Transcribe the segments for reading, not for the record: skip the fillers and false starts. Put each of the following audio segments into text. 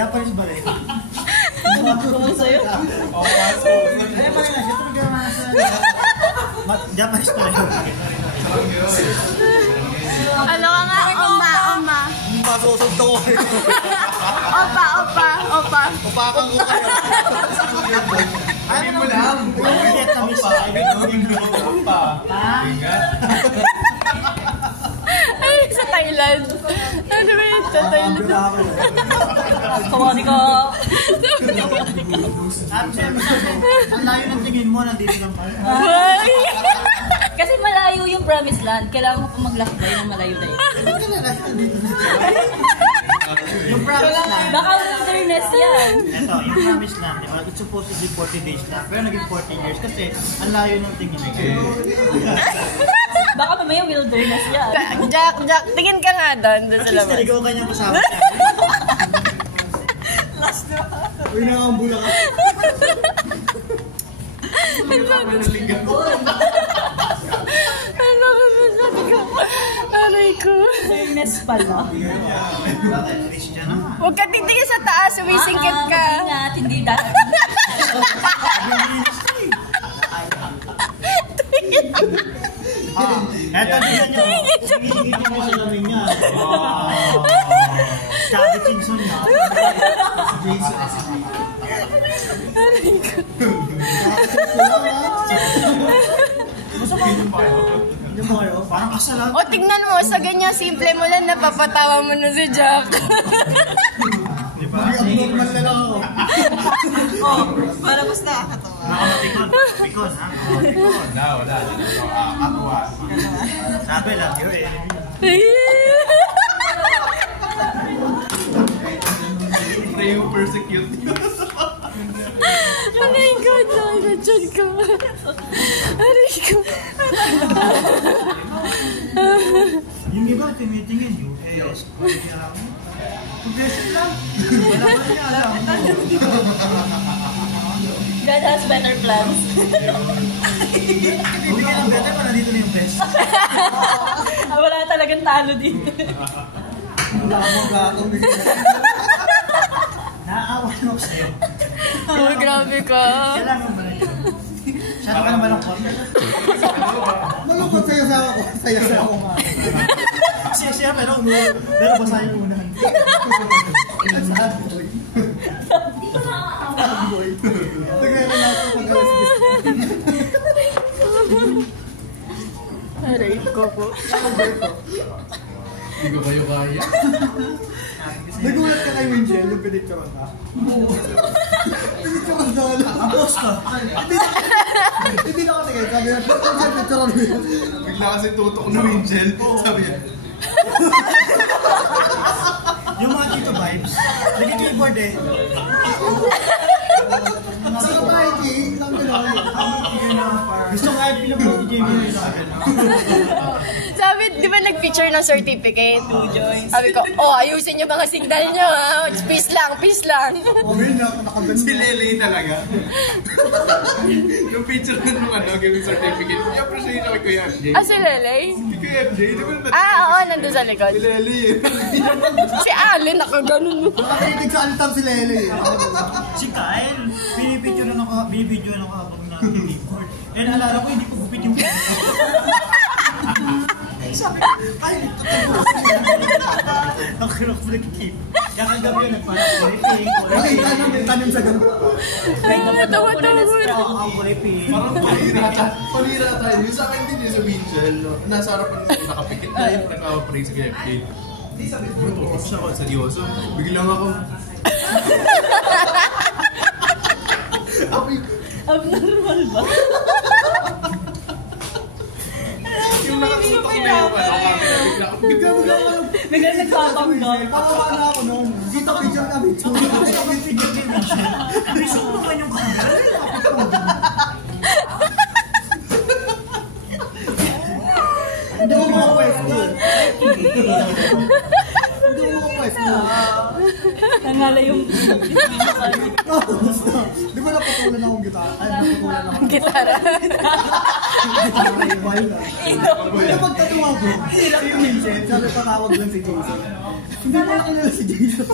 Japanese ba rin? Ano sa'yo? Ay, pala na siya. Ito nagkaroon sa Japanese pa rin. Ano ka nga? Oma. Masusog to ko. Opa. Opa kang upa. Ay, mo lang. Vietnamese. Opa. Ay, sa Thailand. Ano ba yun sa Thailand? Kawani ka. Ang layo ng tingin mo, nandito lang pala. Kasi malayo yung promised land. Kailangan mo pa maglakbay ng malayo na yun. Yung promised land. Baka wilderness yan. Ito, yung promised land, diba? It's supposed to be 40 days lang. Pero naging 14 years kasi ang layo ng tingin mo. Baka mamaya wilderness yan. Jack, tingin ka nga doon sa At least labas. naligaw ka niyang kasama siya. Last na. Uy, nakambula ka. Aray ko. Wilderness pala. Huwag ka titingin sa taas, sumisingkit ka. Ingat, hindi dahil. Eto, tingnan niyo. Tingin mo sa lamin niya. Chubby Chinson niya. Aray ko. Hindi mo kayo? Parang kasalan. O, tignan mo, sa ganyan simple mo lang, napapatawa mo na si Jack. Abnormal na lang ako. Para mas nakakatawa. Pikon, ha? Wala. Sabi lang, yun eh. Tayo persecute. Aray ko, Diyan ko. Aray ko. Yung iba, tinitingin, US, Korea. Progressive lang. Wala ba niya alam? God has better plans. Bibigyan ng better pa nandito na yung best. Wala talagang talo dito. Wala akong gatong. Naaawa na ako sa'yo. Oh, grabe ka. Kailangan ba na yun? Siya ka naman ang corner. Malungkot sayo-sawa ko. Sayo-sawa ko nga. Siya, pero basahin muna. Sad boy. Sad boy. Tagay na natin pag-alas Aray ko po. Hindi ko kayo kaya. Nagulat ka kay Winchell, yung pinicturean ka? Pinicturean ka wala. Tapos ka. Hindi na ako tingin. Sabi na, pinicturean mo yun. Bigla kasi tutok na Winchell. Sabi niya, Yung mga Tito vibes, nag-keyboard eh. Sa Mikey, lang gano'n. Gusto nga yung pinag-book ni Jamie. Sabi, di ba nag-picture ng certificate? Sabi ko, ayusin yung mga signal nyo ha. Peace lang. O yun, nakaganda. si Lele talaga. Yung picture na nung giving certificate. I-appreciate ako kay Kuya FJ. Si Lele? Si Kuya FJ, di ba na? Oo, nandun sa likod. Si Lele Si Allen, nakaganon mo. Nakatinig sa altar si Lele. Si Kyle, binibidyo na ako habang nag-keyboard. Eh, naalala ko, hindi ko gupit yung sabi ko, Kyle, nakirock mo nag-keyboard. Kaya kagabi yun, nagparang Okay, tanim sa gano'n. Ay, natawa mo. ang kulipin. Parang palira tayo. Yung sa akin din yung sa Winchell, no? Nasa harapan ko, nakapikit na yung nag-pray sa Kuya FJ. Sabi ko, tutok siya ako, seryoso. Biglang ako, Abnormal ba? yung nakasutok na yung bigla ako, Biglang nagpapanggol. Pakawa na ako noon. Dito picture na picture. Gusto ko naman yung kamera. Hindi mo pwesto. Hindi mo pwesto. Nangala yung... Di ba napatulan akong gitara? Ay, napatulan akong Gitara. gitara yung wild. Kaya pagtatawa ko, hirap yung Vincent. Sabi patawag lang si Jason. Hindi mo nakilala si Jason.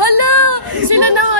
Hala! Sila na nga